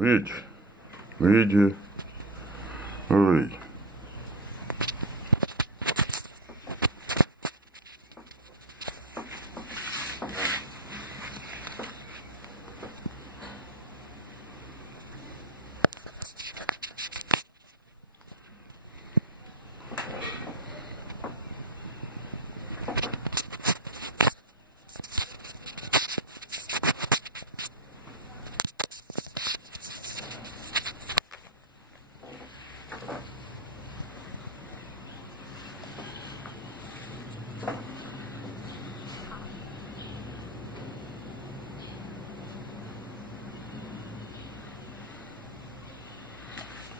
Vídeo. Oi.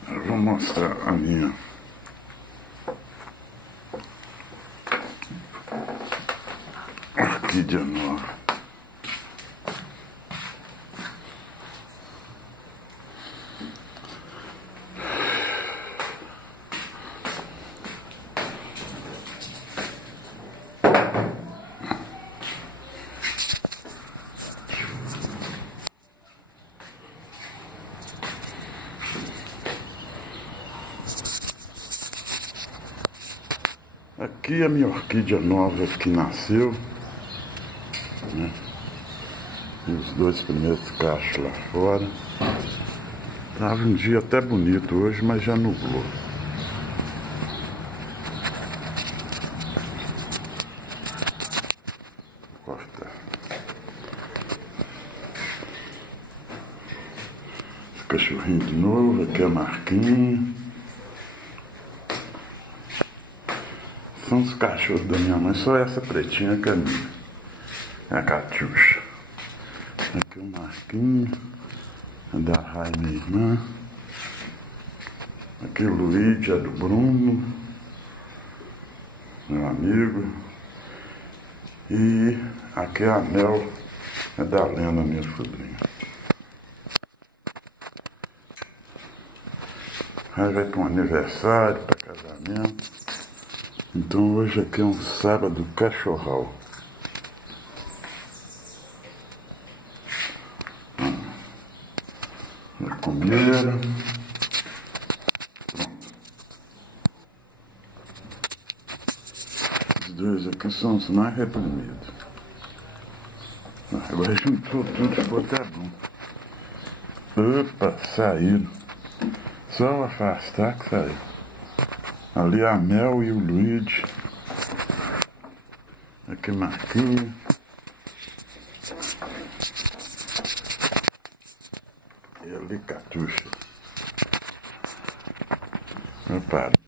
Eu vou mostrar a minha orquídea nova. Aqui a minha orquídea nova que nasceu, né? E os dois primeiros cachos lá fora. Tava um dia até bonito hoje, mas já nublou. Vou cortar. Esse cachorrinho de novo, aqui é a Marquinhos. São os cachorros da minha mãe, só essa pretinha que é minha. É a Catiuxa. Aqui o Marquinhos, é da Rai, minha irmã. Aqui o Luigi, é do Bruno, meu amigo. E aqui a Mel, é da Lena, minha sobrinha. Aí vai para um aniversário, para casamento. Então hoje aqui é um sábado cachorral. Já comeram. Pronto. Os dois aqui são os mais reprimidos. Agora juntou tudo, ficou até bom. Opa, saíram. Só afastar que saiu. Ali a Mel e o Luigi. Aqui Marquinhos. E ali Catuxa. Opa.